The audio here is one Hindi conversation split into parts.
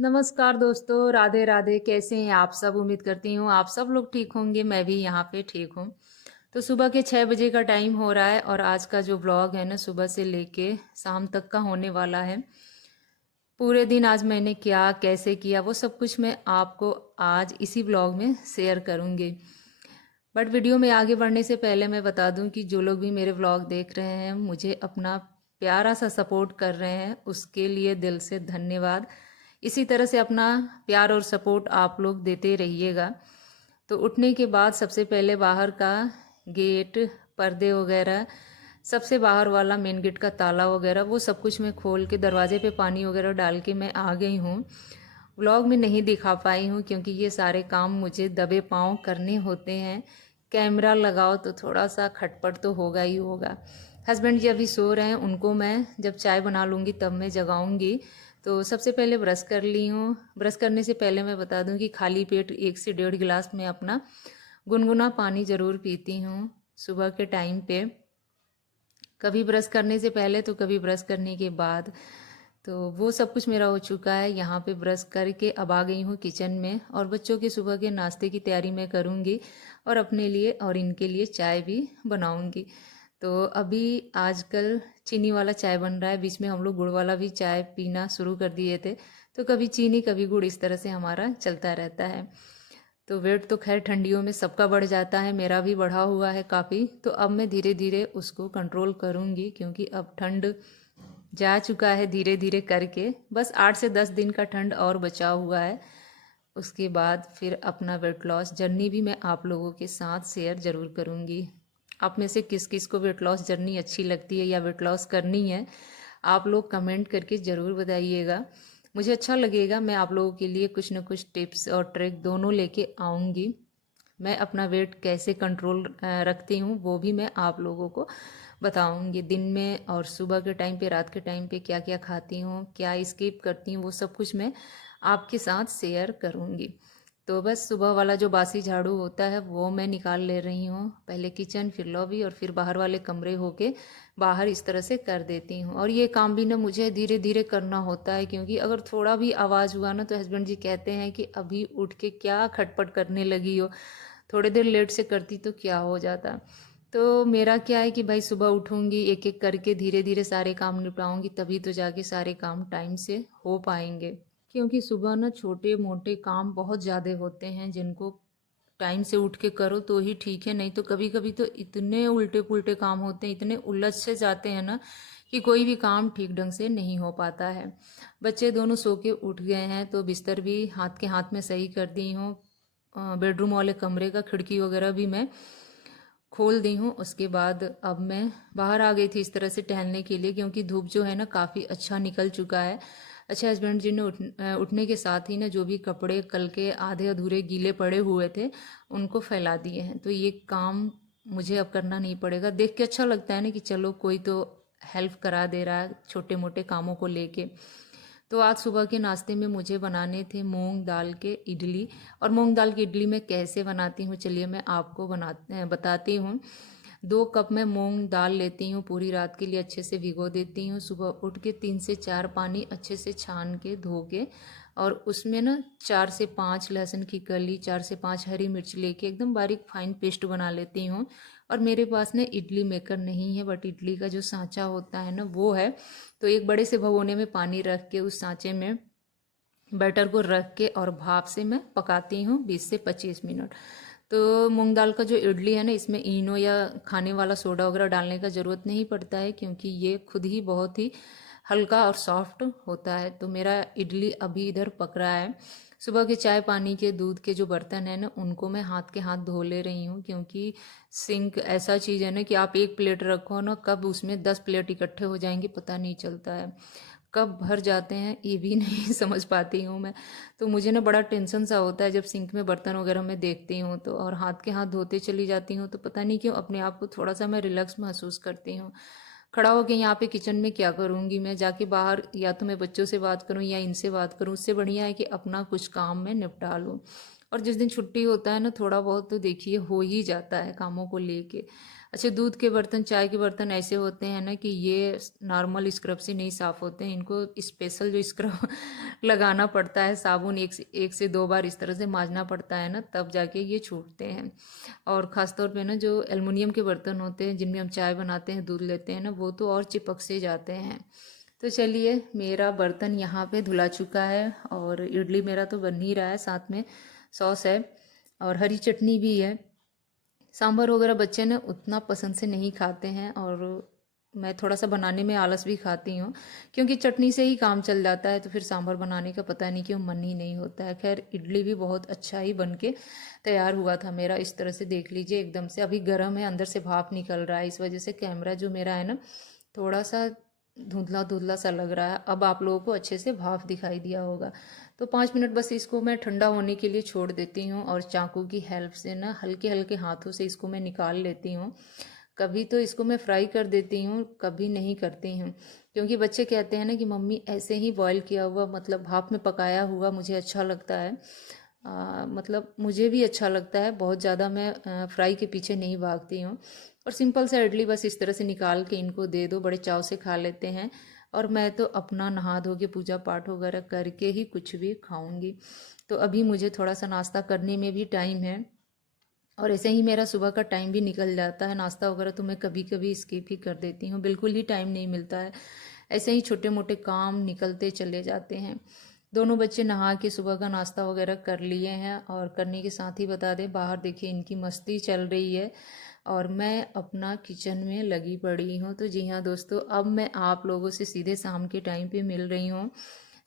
नमस्कार दोस्तों, राधे राधे। कैसे हैं आप सब? उम्मीद करती हूँ आप सब लोग ठीक होंगे। मैं भी यहाँ पे ठीक हूँ। तो सुबह के 6 बजे का टाइम हो रहा है और आज का जो ब्लॉग है ना, सुबह से लेके शाम तक का होने वाला है। पूरे दिन आज मैंने क्या कैसे किया वो सब कुछ मैं आपको आज इसी ब्लॉग में शेयर करूँगी। बट वीडियो में आगे बढ़ने से पहले मैं बता दूं कि जो लोग भी मेरे व्लॉग देख रहे हैं, मुझे अपना प्यारा सा सपोर्ट कर रहे हैं, उसके लिए दिल से धन्यवाद। इसी तरह से अपना प्यार और सपोर्ट आप लोग देते रहिएगा। तो उठने के बाद सबसे पहले बाहर का गेट, पर्दे वगैरह, सबसे बाहर वाला मेन गेट का ताला वगैरह वो सब कुछ मैं खोल के दरवाजे पे पानी वगैरह डाल के मैं आ गई हूँ। व्लॉग में नहीं दिखा पाई हूँ क्योंकि ये सारे काम मुझे दबे पाँव करने होते हैं। कैमरा लगाओ तो थोड़ा सा खटपट तो होगा ही होगा। हस्बैंड जी अभी सो रहे हैं, उनको मैं जब चाय बना लूँगी तब मैं जगाऊँगी। तो सबसे पहले ब्रश कर ली हूँ। ब्रश करने से पहले मैं बता दूँ कि खाली पेट 1 से 1.5 गिलास में अपना गुनगुना पानी ज़रूर पीती हूँ सुबह के टाइम पे। कभी ब्रश करने से पहले तो कभी ब्रश करने के बाद। तो वो सब कुछ मेरा हो चुका है। यहाँ पे ब्रश करके अब आ गई हूँ किचन में और बच्चों के सुबह के नाश्ते की तैयारी मैं करूँगी और अपने लिए और इनके लिए चाय भी बनाऊँगी। तो अभी आजकल चीनी वाला चाय बन रहा है, बीच में हम लोग गुड़ वाला भी चाय पीना शुरू कर दिए थे। तो कभी चीनी कभी गुड़, इस तरह से हमारा चलता रहता है। तो वेट तो खैर ठंडियों में सबका बढ़ जाता है, मेरा भी बढ़ा हुआ है काफ़ी। तो अब मैं धीरे धीरे उसको कंट्रोल करूँगी क्योंकि अब ठंड जा चुका है धीरे धीरे करके। बस 8 से 10 दिन का ठंड और बचा हुआ है। उसके बाद फिर अपना वेट लॉस जर्नी भी मैं आप लोगों के साथ शेयर ज़रूर करूँगी। आप में से किस किस को वेट लॉस जर्नी अच्छी लगती है या वेट लॉस करनी है, आप लोग कमेंट करके ज़रूर बताइएगा। मुझे अच्छा लगेगा। मैं आप लोगों के लिए कुछ ना कुछ टिप्स और ट्रिक दोनों लेके आऊँगी। मैं अपना वेट कैसे कंट्रोल रखती हूँ वो भी मैं आप लोगों को बताऊँगी। दिन में और सुबह के टाइम पे, रात के टाइम पे क्या क्या खाती हूँ, क्या स्किप करती हूँ, वो सब कुछ मैं आपके साथ शेयर करूँगी। तो बस सुबह वाला जो बासी झाड़ू होता है वो मैं निकाल ले रही हूँ। पहले किचन, फिर लॉबी और फिर बाहर वाले कमरे होके बाहर इस तरह से कर देती हूँ। और ये काम भी ना मुझे धीरे धीरे करना होता है क्योंकि अगर थोड़ा भी आवाज़ हुआ ना तो हस्बैंड जी कहते हैं कि अभी उठ के क्या खटपट करने लगी हो, थोड़ी देर लेट से करती तो क्या हो जाता। तो मेरा क्या है कि भाई सुबह उठूँगी, एक एक करके धीरे धीरे सारे काम निपटाऊँगी, तभी तो जाके सारे काम टाइम से हो पाएंगे। क्योंकि सुबह ना छोटे मोटे काम बहुत ज़्यादा होते हैं जिनको टाइम से उठ के करो तो ही ठीक है, नहीं तो कभी कभी तो इतने उल्टे पुल्टे काम होते हैं, इतने उलझ से जाते हैं ना कि कोई भी काम ठीक ढंग से नहीं हो पाता है। बच्चे दोनों सो के उठ गए हैं तो बिस्तर भी हाथ के हाथ में सही कर दी हूँ। बेडरूम वाले कमरे का खिड़की वगैरह भी मैं खोल दी हूँ। उसके बाद अब मैं बाहर आ गई थी इस तरह से टहलने के लिए क्योंकि धूप जो है ना काफ़ी अच्छा निकल चुका है। अच्छा, हस्बैंड जी ने उठने के साथ ही ना जो भी कपड़े कल के आधे अधूरे गीले पड़े हुए थे उनको फैला दिए हैं। तो ये काम मुझे अब करना नहीं पड़ेगा। देख के अच्छा लगता है ना कि चलो कोई तो हेल्प करा दे रहा है छोटे मोटे कामों को लेके। तो आज सुबह के नाश्ते में मुझे बनाने थे मूंग दाल के इडली। और मूंग दाल की इडली मैं कैसे बनाती हूँ चलिए मैं आपको बताती हूँ। 2 कप मैं मूंग दाल लेती हूँ, पूरी रात के लिए अच्छे से भिगो देती हूँ। सुबह उठ के 3 से 4 पानी अच्छे से छान के धो के और उसमें ना 4 से 5 लहसुन की कली, 4 से 5 हरी मिर्च लेके एकदम बारीक फाइन पेस्ट बना लेती हूँ। और मेरे पास ना इडली मेकर नहीं है बट इडली का जो सांचा होता है ना वो है। तो एक बड़े से भगोने में पानी रख के उस सांचे में बैटर को रख के और भाप से मैं पकाती हूँ 20 से 25 मिनट। तो मूंग दाल का जो इडली है ना, इसमें इनो या खाने वाला सोडा वगैरह डालने का ज़रूरत नहीं पड़ता है क्योंकि ये खुद ही बहुत ही हल्का और सॉफ्ट होता है। तो मेरा इडली अभी इधर पक रहा है। सुबह के चाय पानी के दूध के जो बर्तन है ना उनको मैं हाथ के हाथ धो ले रही हूँ क्योंकि सिंक ऐसा चीज़ है ना कि आप एक प्लेट रखो ना, कब उसमें 10 प्लेट इकट्ठे हो जाएंगे पता नहीं चलता है, कब भर जाते हैं ये भी नहीं समझ पाती हूँ मैं। तो मुझे ना बड़ा टेंशन सा होता है जब सिंक में बर्तन वगैरह मैं देखती हूँ तो, और हाथ के हाथ धोते चली जाती हूँ तो पता नहीं क्यों अपने आप को थोड़ा सा मैं रिलैक्स महसूस करती हूँ। खड़ा होके यहाँ पे किचन में क्या करूँगी मैं, जाके बाहर या तो मैं बच्चों से बात करूँ या इनसे बात करूँ, उससे बढ़िया है कि अपना कुछ काम मैं निपटा लूँ। और जिस दिन छुट्टी होता है ना थोड़ा बहुत तो देखिए हो ही जाता है कामों को लेके। अच्छा, दूध के बर्तन, चाय के बर्तन ऐसे होते हैं ना कि ये नॉर्मल स्क्रब से नहीं साफ़ होते हैं, इनको स्पेशल जो स्क्रब लगाना पड़ता है साबुन, एक से दो बार इस तरह से मांजना पड़ता है ना, तब जाके ये छूटते हैं। और ख़ासतौर पे ना जो एल्युमिनियम के बर्तन होते हैं जिनमें हम चाय बनाते हैं, दूध लेते हैं ना, वो तो और चिपक से जाते हैं। तो चलिए, मेरा बर्तन यहाँ पे धुला चुका है और इडली मेरा तो बन ही रहा है, साथ में सॉस है और हरी चटनी भी है। सांभर वगैरह बच्चे ने उतना पसंद से नहीं खाते हैं और मैं थोड़ा सा बनाने में आलस भी खाती हूँ, क्योंकि चटनी से ही काम चल जाता है, तो फिर सांभर बनाने का पता नहीं क्यों मन ही नहीं होता है। खैर, इडली भी बहुत अच्छा ही बन के तैयार हुआ था मेरा। इस तरह से देख लीजिए, एकदम से अभी गर्म है, अंदर से भाप निकल रहा है, इस वजह से कैमरा जो मेरा है ना थोड़ा सा धुंधला धुंधला सा लग रहा है। अब आप लोगों को अच्छे से भाप दिखाई दिया होगा। तो 5 मिनट बस इसको मैं ठंडा होने के लिए छोड़ देती हूँ और चाकू की हेल्प से ना हल्के हल्के हाथों से इसको मैं निकाल लेती हूँ। कभी तो इसको मैं फ्राई कर देती हूँ, कभी नहीं करती हूँ, क्योंकि बच्चे कहते हैं ना कि मम्मी ऐसे ही बॉईल किया हुआ, मतलब भाप में पकाया हुआ मुझे अच्छा लगता है। मतलब मुझे भी अच्छा लगता है, बहुत ज़्यादा मैं फ्राई के पीछे नहीं भागती हूँ। और सिंपल सा इडली बस इस तरह से निकाल के इनको दे दो, बड़े चाव से खा लेते हैं। और मैं तो अपना नहा धो के पूजा पाठ वगैरह करके ही कुछ भी खाऊंगी। तो अभी मुझे थोड़ा सा नाश्ता करने में भी टाइम है और ऐसे ही मेरा सुबह का टाइम भी निकल जाता है। नाश्ता वगैरह तो मैं कभी कभी स्किप ही कर देती हूँ, बिल्कुल ही टाइम नहीं मिलता है। ऐसे ही छोटे मोटे काम निकलते चले जाते हैं। दोनों बच्चे नहा के सुबह का नाश्ता वगैरह कर लिए हैं और करने के साथ ही बता दें, बाहर देखिए इनकी मस्ती चल रही है और मैं अपना किचन में लगी पड़ी हूँ। तो जी हाँ दोस्तों, अब मैं आप लोगों से सीधे शाम के टाइम पे मिल रही हूँ।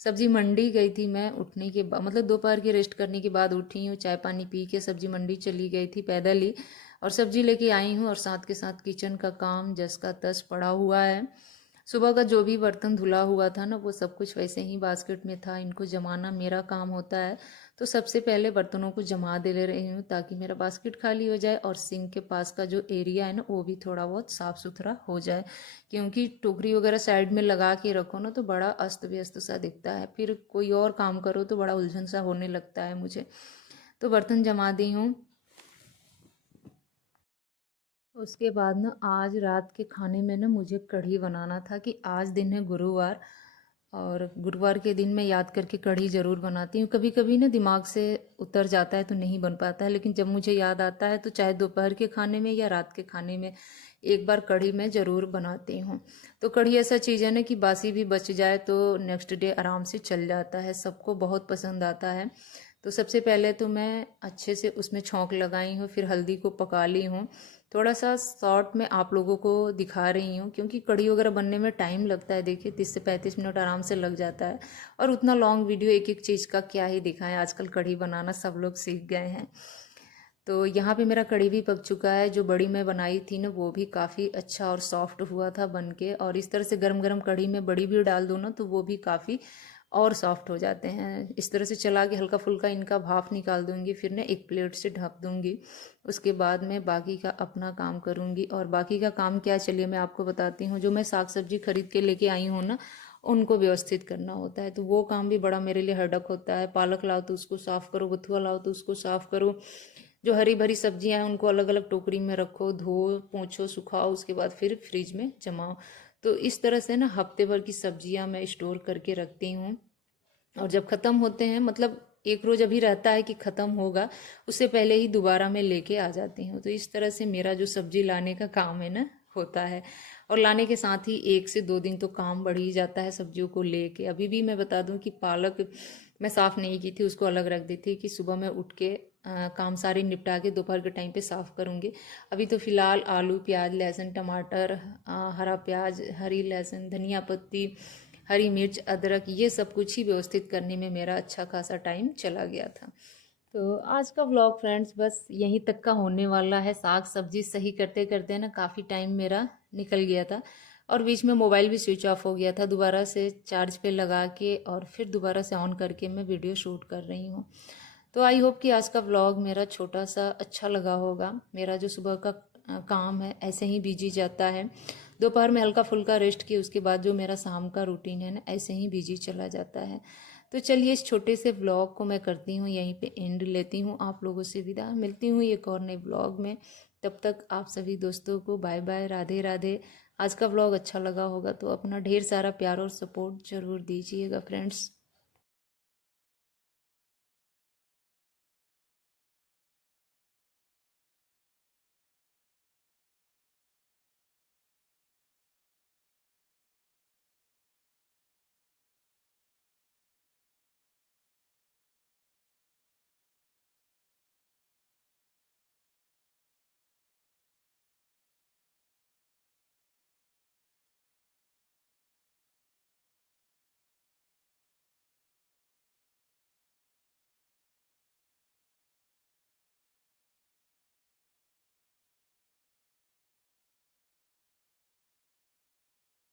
सब्जी मंडी गई थी मैं उठने के बाद, मतलब दोपहर के रेस्ट करने के बाद उठी हूँ, चाय पानी पी के सब्जी मंडी चली गई थी पैदल ही, और सब्जी लेके आई हूँ और साथ के साथ किचन का काम जस का तस पड़ा हुआ है। सुबह का जो भी बर्तन धुला हुआ था ना, वो सब कुछ वैसे ही बास्केट में था, इनको जमाना मेरा काम होता है। तो सबसे पहले बर्तनों को जमा दे ले रही हूँ ताकि मेरा बास्केट खाली हो जाए और सिंक के पास का जो एरिया है ना वो भी थोड़ा बहुत साफ़ सुथरा हो जाए, क्योंकि टोकरी वगैरह साइड में लगा के रखो ना तो बड़ा अस्त व्यस्त सा दिखता है, फिर कोई और काम करो तो बड़ा उलझन सा होने लगता है मुझे। तो बर्तन जमा दी हूँ। उसके बाद ना आज रात के खाने में ना मुझे कढ़ी बनाना था, कि आज दिन है गुरुवार और गुरुवार के दिन मैं याद करके कढ़ी ज़रूर बनाती हूँ। कभी कभी ना दिमाग से उतर जाता है तो नहीं बन पाता है, लेकिन जब मुझे याद आता है तो चाहे दोपहर के खाने में या रात के खाने में एक बार कढ़ी मैं ज़रूर बनाती हूँ। तो कढ़ी ऐसा चीज़ है ना कि बासी भी बच जाए तो नेक्स्ट डे आराम से चल जाता है, सबको बहुत पसंद आता है। तो सबसे पहले तो मैं अच्छे से उसमें छौंक लगाई हूँ, फिर हल्दी को पका ली हूँ। थोड़ा सा शॉर्ट में आप लोगों को दिखा रही हूँ, क्योंकि कढ़ी वगैरह बनने में टाइम लगता है, देखिए 30 से 35 मिनट आराम से लग जाता है। और उतना लॉन्ग वीडियो एक एक चीज़ का क्या ही दिखाएं, आजकल कढ़ी बनाना सब लोग सीख गए हैं। तो यहाँ पे मेरा कढ़ी भी पक चुका है। जो बड़ी मैं बनाई थी ना वो भी काफ़ी अच्छा और सॉफ्ट हुआ था बन के, और इस तरह से गरम गरम कढ़ी में बड़ी भी डाल दूँ ना तो वो भी काफ़ी और सॉफ्ट हो जाते हैं। इस तरह से चला के हल्का फुल्का इनका भाप निकाल दूंगी, फिर ना एक प्लेट से ढक दूंगी। उसके बाद मैं बाकी का अपना काम करूंगी। और बाकी का काम क्या, चलिए मैं आपको बताती हूँ। जो मैं साग सब्जी खरीद के लेके आई हूँ ना, उनको व्यवस्थित करना होता है, तो वो काम भी बड़ा मेरे लिए हेडक होता है। पालक लाओ तो उसको साफ़ करो, बथुआ लाओ तो उसको साफ़ करो, जो हरी भरी सब्जियां हैं उनको अलग अलग टोकरी में रखो, धो पोंछो सुखाओ, उसके बाद फिर फ्रिज में जमाओ। तो इस तरह से ना हफ्ते भर की सब्जियां मैं स्टोर करके रखती हूँ। और जब ख़त्म होते हैं, मतलब एक रोज़ अभी रहता है कि ख़त्म होगा, उससे पहले ही दोबारा मैं लेके आ जाती हूँ। तो इस तरह से मेरा जो सब्जी लाने का काम है ना होता है। और लाने के साथ ही 1 से 2 दिन तो काम बढ़ ही जाता है सब्जियों को लेके। अभी भी मैं बता दूं कि पालक मैं साफ़ नहीं की थी, उसको अलग रख दी थी कि सुबह मैं उठ के काम सारे निपटा के दोपहर के टाइम पे साफ़ करूँगी। अभी तो फ़िलहाल आलू प्याज लहसुन टमाटर, हरा प्याज हरी लहसुन धनिया पत्ती हरी मिर्च अदरक, ये सब कुछ ही व्यवस्थित करने में मेरा अच्छा खासा टाइम चला गया था। तो आज का व्लॉग फ्रेंड्स बस यहीं तक का होने वाला है। साग सब्जी सही करते करते ना काफ़ी टाइम मेरा निकल गया था और बीच में मोबाइल भी स्विच ऑफ हो गया था। दोबारा से चार्ज पे लगा के और फिर दोबारा से ऑन करके मैं वीडियो शूट कर रही हूँ। तो आई होप कि आज का व्लॉग मेरा छोटा सा अच्छा लगा होगा। मेरा जो सुबह का काम है ऐसे ही बिजी जाता है। दोपहर में हल्का फुल्का रेस्ट किए उसके बाद जो मेरा शाम का रूटीन है ना ऐसे ही बिजी चला जाता है। तो चलिए इस छोटे से व्लॉग को मैं करती हूँ यहीं पे एंड लेती हूँ। आप लोगों से विदा, मिलती हूँ एक और नए व्लॉग में। तब तक आप सभी दोस्तों को बाय बाय, राधे राधे। आज का व्लॉग अच्छा लगा होगा तो अपना ढेर सारा प्यार और सपोर्ट जरूर दीजिएगा फ्रेंड्स।